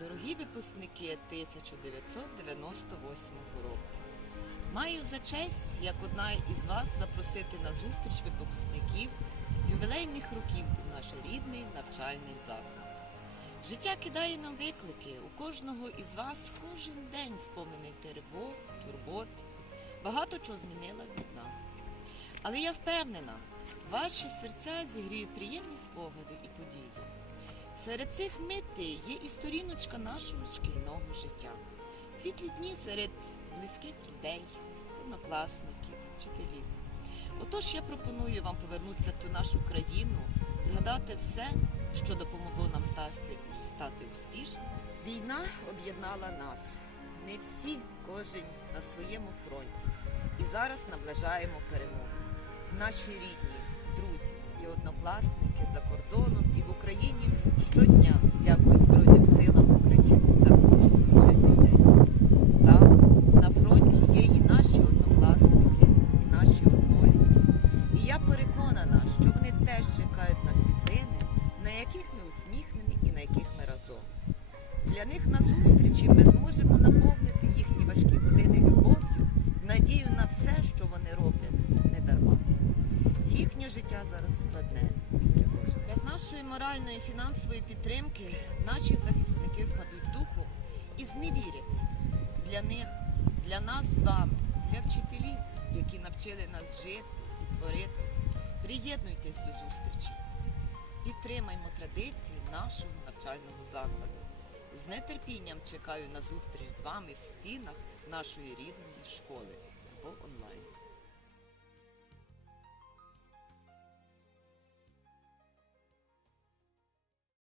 Дорогі випускники 1998 року. Маю за честь, як одна із вас, запросити на зустріч випускників ювілейних років у наш рідний навчальний заклад. Життя кидає нам виклики. У кожного із вас кожен день сповнений тривог, турбот. Багато чого змінила війна. Але я впевнена, ваші серця зігріють приємні спогади і події. Серед цих митей є і сторіночка нашого шкільного життя. Світлі дні серед близьких людей, однокласників, вчителів. Отож я пропоную вам повернутися в ту нашу країну, згадати все, що допомогло нам стати, стати успішними. Війна об'єднала нас. Не всі, кожен на своєму фронті. І зараз наближаємо перемогу. Наші рідні, друзі і однокласники за кордоном і в Україні щодня дякують теж чекають на світлини, на яких ми усміхнені і на яких ми разом. Для них на зустрічі ми зможемо наповнити їхні важкі години любов'ю, надію на все, що вони роблять, не дарма. Їхнє життя зараз складне і тривожне. Без нашої моральної і фінансової підтримки наші захисники впадуть духом і зневіряться. Для них, для нас з вами, для вчителів, які навчили нас жити і творити. Приєднуйтесь до зустрічі. Підтримаймо традиції нашого навчального закладу. З нетерпінням чекаю на зустріч з вами в стінах нашої рідної школи або онлайн.